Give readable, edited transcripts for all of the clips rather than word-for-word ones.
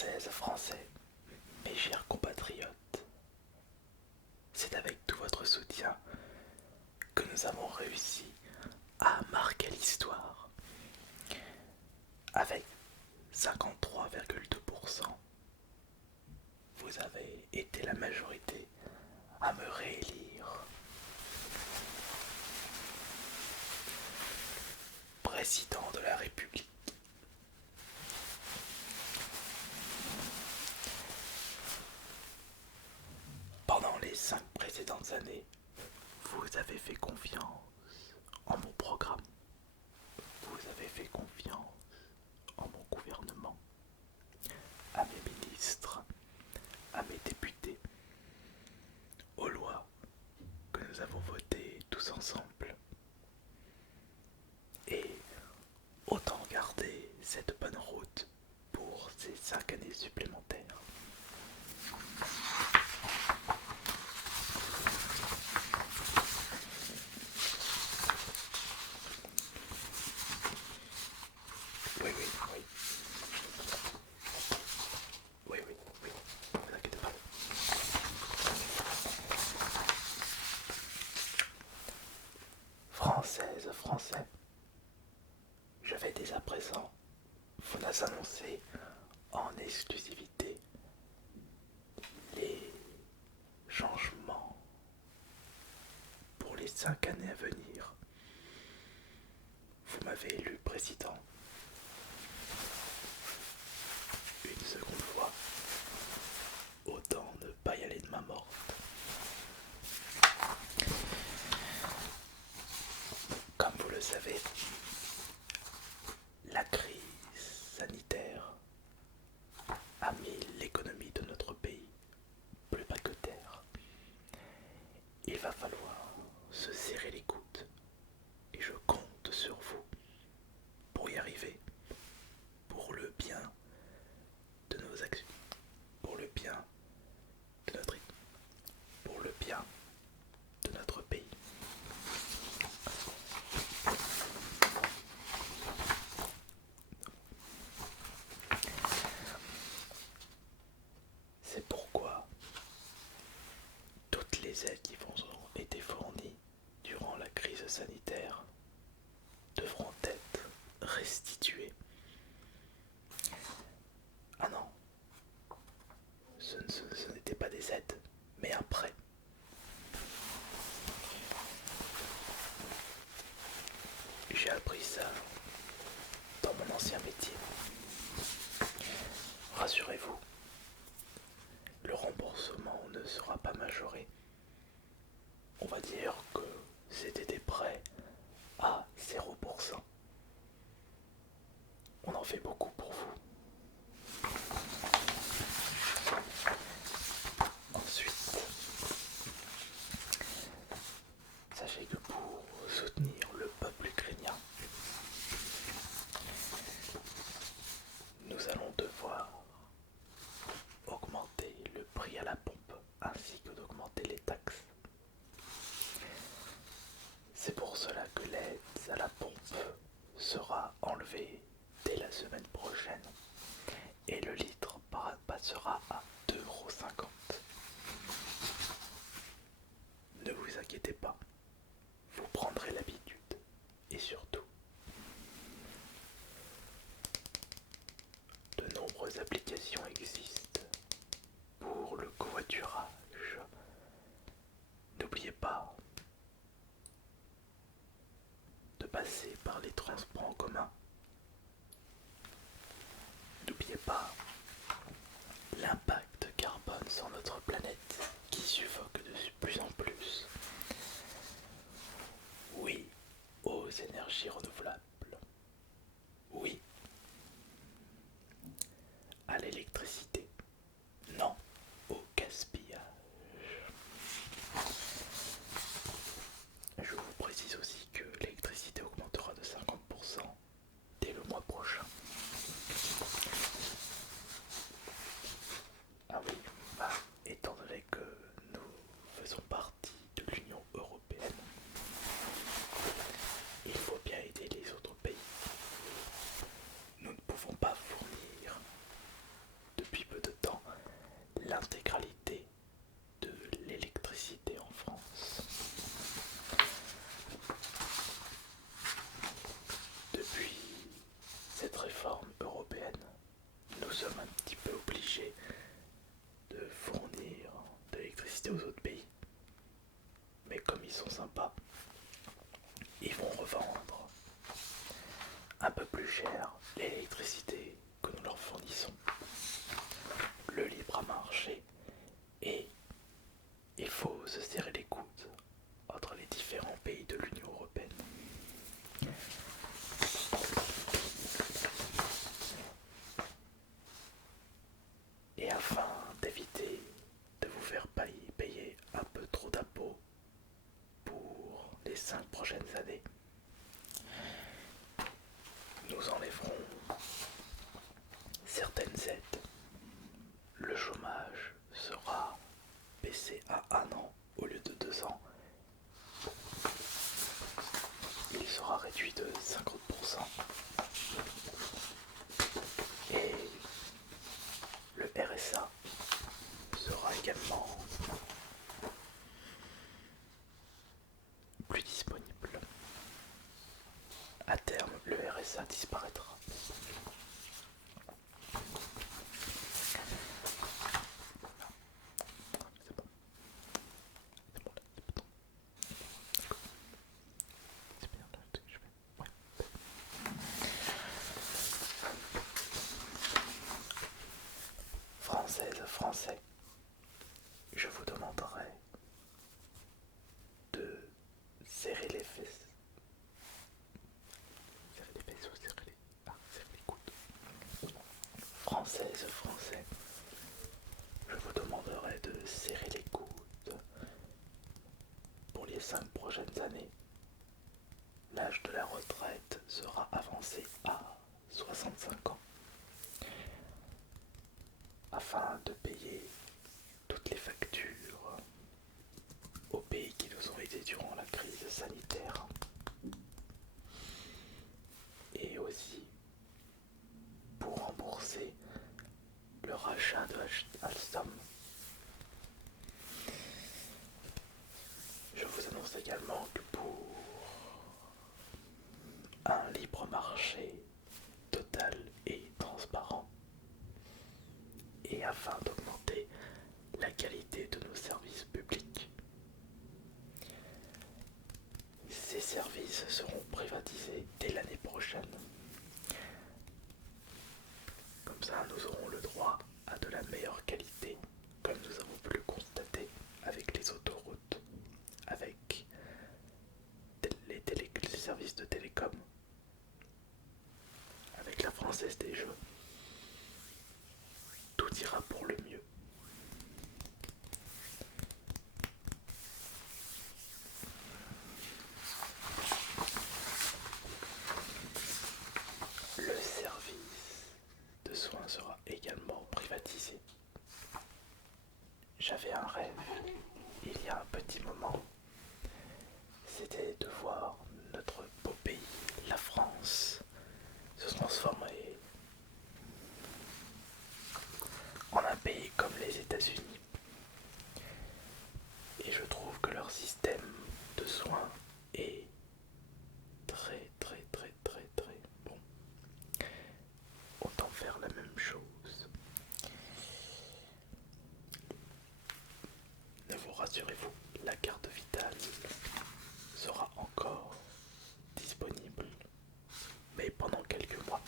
Françaises, Français, mes chers compatriotes, c'est avec tout votre soutien que nous avons réussi à marquer l'histoire. Avec 53,2%, vous avez été la majorité à me réélire président de la République. Pendant les 5 précédentes années, vous avez fait confiance en mon programme. Vous avez fait confiance en mon gouvernement, à mes ministres, à mes députés, aux lois que nous avons votées tous ensemble. Et autant garder cette bonne route pour ces 5 années supplémentaires. Oui, oui, oui. Oui, oui, oui. Ne vous inquiétez pas. Françaises, Français, je vais dès à présent vous annoncer en exclusivité les changements pour les 5 années à venir. Vous m'avez élu président une seconde fois. Autant ne pas y aller de ma morte. Comme vous le savez, la crise sanitaire a mis l'économie de notre pays plus bas que terre. Il va falloir se serrer les coudes et je compte sur vous pour y arriver, pour le bien de nos actions, pour le bien de notre équipe, pour le bien de notre pays. C'est pourquoi toutes les aides qui vous ont été fournies durant la crise sanitaire devront être restituées. Ah non, ce n'était pas des aides, mais un prêt. J'ai appris ça dans mon ancien métier. Rassurez-vous, le remboursement ne sera pas majoré. On va dire que c'était des prêts à 0%. On en fait beaucoup pour vous. Ensuite, sachez que pour soutenir le peuple ukrainien, nous allons devoir augmenter le prix à la pompe ainsi que d'augmenter les taxes. C'est pour cela que l'aide à la pompe sera enlevée dès la semaine prochaine et le litre passera à 2,50 €. Ne vous inquiétez pas, vous prendrez l'habitude et surtout, de nombreuses applications existent pour le covoiturage. N'oubliez pas de passer par les transports en commun. N'oubliez pas l'impact carbone sur notre planète qui suffoque de plus en plus. Oui aux énergies renouvelables. Oui à l'électricité. Non au gaspillage. Je vous précise aussi que l'électricité augmentera de 50% dès le mois prochain. Ah oui, étant donné que nous faisons partie de l'Union européenne, il faut bien aider les autres pays. Nous ne pouvons pas fournir depuis l'intégralité de l'électricité en France. Depuis cette réforme européenne, nous sommes un petit peu obligés de fournir de l'électricité aux autres pays. Mais comme ils sont sympas, ils vont revendre un peu plus cher l'électricité que nous leur fournissons. Le libre marché, et il faut se serrer les coudes entre les différents pays de l'Union européenne. Et afin d'éviter de vous faire payer un peu trop d'impôts pour les 5 prochaines années, nous enlèverons certaines aides. Le chômage sera baissé à 1 an au lieu de 2 ans. Il sera réduit de 50%. Et le RSA sera également plus disponible. À terme, le RSA disparaîtra. Françaises, Français, je vous demanderai de serrer les fesses. Serrer les fesses ou serrer les coudes. Françaises, Français, je vous demanderai de serrer les coudes. Pour les 5 prochaines années, l'âge de la retraite sera avancé à 65 ans. Afin de payer toutes les factures aux pays qui nous ont aidés durant la crise sanitaire, et aussi pour rembourser le rachat de Alstom. Je vous annonce également que pour un libre marché total et transparent, et afin d'augmenter la qualité de nos services publics, ces services seront privatisés dès l'année prochaine. Comme ça, nous aurons le droit à de la meilleure qualité, comme nous avons pu le constater avec les autoroutes, avec les services de télécom, avec la Française des Jeux. Tout ira pour le mieux. Le service de soins sera également privatisé. J'avais un rêve, il y a un petit moment, c'était de voir notre beau pays, la France, se transformer en un pays comme les États-Unis. Et je trouve que leur système de soins est très bon. Autant faire la même chose. Ne vous rassurez-vous, la carte vitale sera encore disponible, mais pendant quelques mois.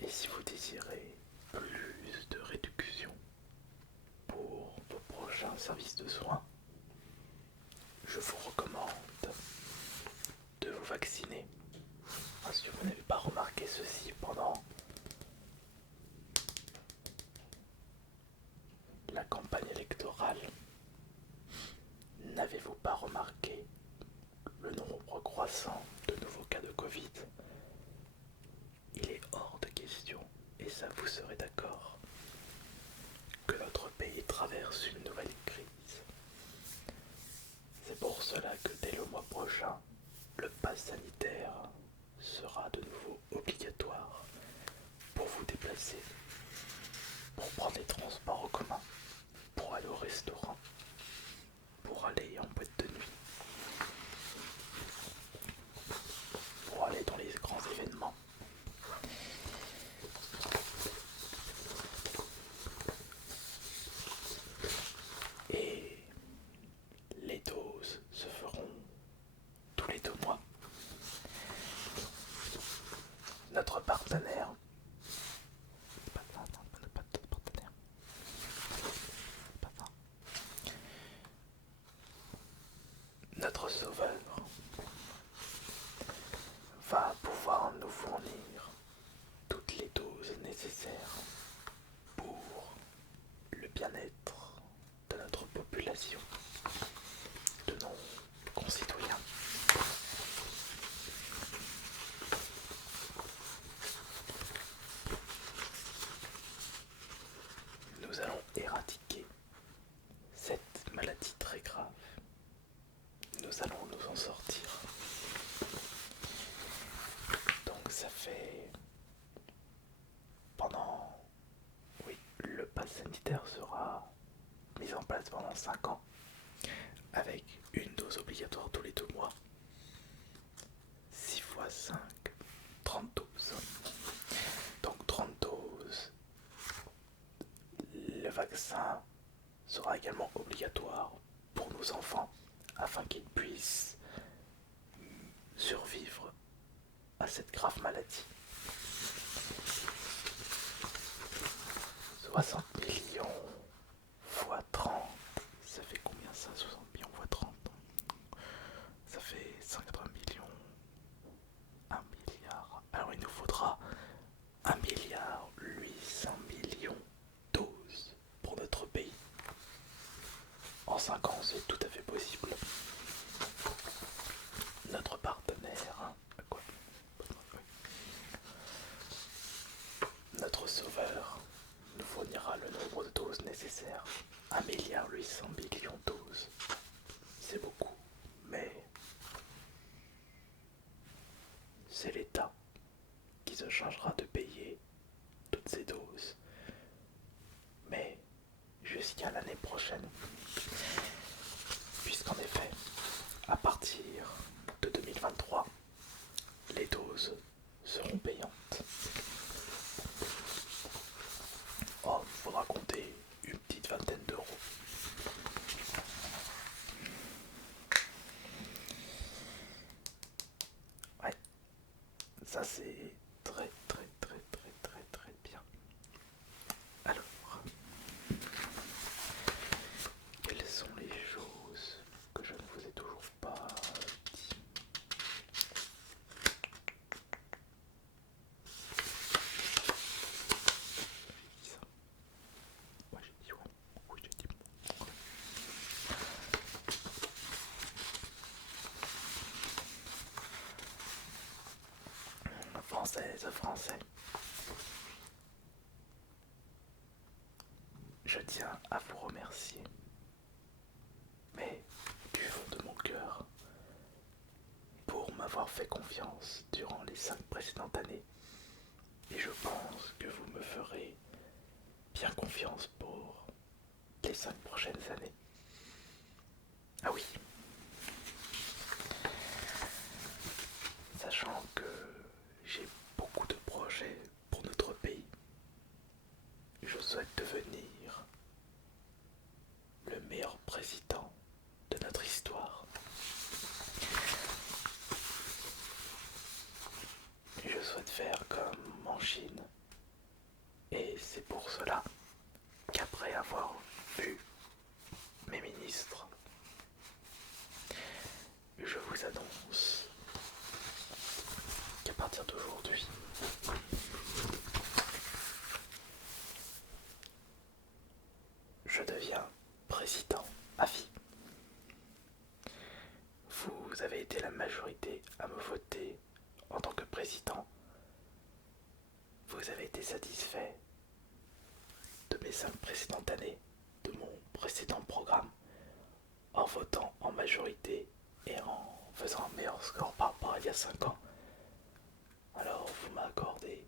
Et si vous désirez plus de réduction pour vos prochains services de soins, je vous recommande de vous vacciner. Si vous n'avez pas remarqué ceci pendant la campagne électorale, n'avez-vous pas remarqué le nombre croissant de nouveaux cas de Covid? Il est hors de question, et ça vous serez d'accord, que notre pays et traverse une nouvelle crise. C'est pour cela que dès le mois prochain, le pass sanitaire sera de nouveau obligatoire pour vous déplacer, pour prendre les transports en commun, pour aller au restaurant, pour aller en boîte de nuit, pour aller dans les grands événements. Et les doses se feront tous les 2 mois. Notre partenaire, pas ça, non, pas notre partenaire, pas ça. Notre sauveur va pouvoir nous fournir toutes les doses nécessaires pour le bien-être de notre population, de nos concitoyens. Nous allons éradiquer cette maladie très grave. Nous allons nous en sortir. Donc ça fait pendant... Oui, le pass sanitaire sera mis en place pendant 5 ans avec une dose obligatoire tous les 2 mois. 6 fois 5, 30 doses. Donc 30 doses. Le vaccin sera également obligatoire pour nos enfants afin qu'ils puissent survivre à cette grave maladie. 60 millions fois 30, ça fait combien ça? 60 millions fois 30, ça fait 180 millions, 1 milliard. Alors il nous faudra 1 milliard 800 millions de doses pour notre pays. En 5 ans, c'est tout à fait possible. Notre partenaire, quoi? Notre sauveur nous fournira le nombre de doses nécessaires. 1 milliard 800 millions de doses. C'est beaucoup, mais c'est l'État qui se chargera de payer toutes ces doses. Mais jusqu'à l'année prochaine. Puisqu'en effet, à partir de 2023, les doses seront payantes. Oh, il faudra compter une petite vingtaine d'euros. Ouais, ça c'est très bien. Alors, quelles sont les choses que je ne vous ai toujours pas dit? Ouais, j'ai dit ouais. Oui, j'ai dit bon. Française, français. Je tiens à vous remercier, mais du fond de mon cœur, pour m'avoir fait confiance durant les 5 précédentes années. Et je pense que vous me ferez bien confiance pour les 5 prochaines années. Ah oui, sachant que j'ai beaucoup de projets pour notre pays, je souhaite devenir le meilleur président de notre histoire. Je souhaite faire comme en Chine. Et c'est pour cela qu'après avoir vu mes ministres, je vous annonce qu'à partir d'aujourd'hui, je deviens président à vie. Vous avez été la majorité à me voter en tant que président. Vous avez été satisfait de mes 5 précédentes années, de 5 ans, alors vous m'accordez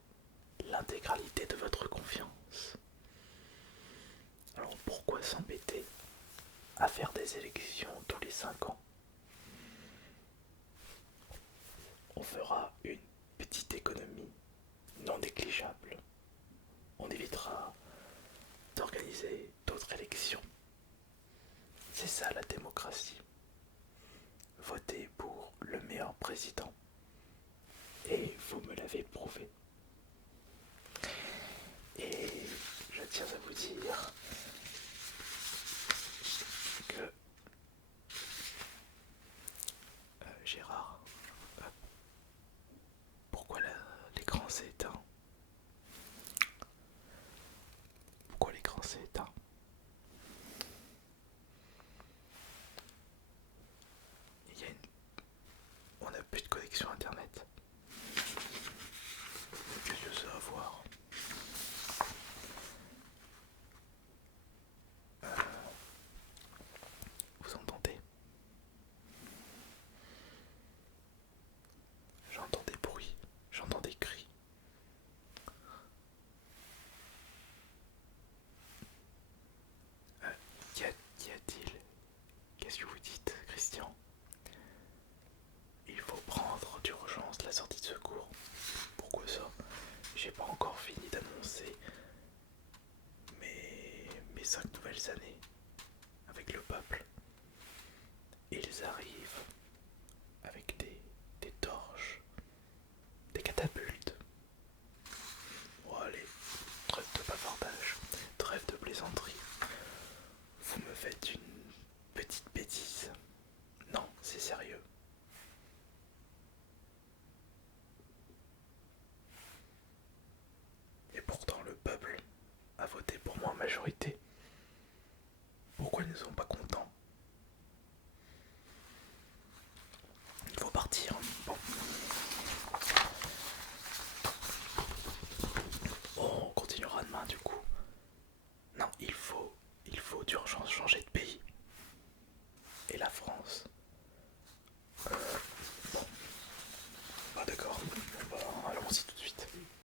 l'intégralité de votre confiance. Alors pourquoi s'embêter à faire des élections tous les 5 ans? On fera une petite économie non négligeable. On évitera d'organiser d'autres élections. C'est ça la démocratie. Votez pour le meilleur président. Et vous me l'avez prouvé. Et je tiens à vous dire que Gérard, pourquoi l'écran s'est éteint? Pourquoi l'écran s'est éteint? Il y a une... On n'a plus de connexion internet. Qu'est-ce que ça va voir? Vous entendez? J'entends des bruits, j'entends des cris. Qu'y a-t-il? Qu'est-ce que vous dites, Christian? Il faut prendre d'urgence la sortie de secours. Pourquoi ça? J'ai pas encore fini d'annoncer mes 5 nouvelles années avec le peuple. Ils arrivent avec des torches, des catapultes. Bon allez, trêve de bavardage, trêve de plaisanterie. Vous me faites une petite bêtise. Non, c'est sérieux. Et pourtant le peuple a voté pour moi en majorité. Pourquoi ils ne sont pas contents? Il faut partir. Bon. On continuera demain du coup. Non, il faut d'urgence changer de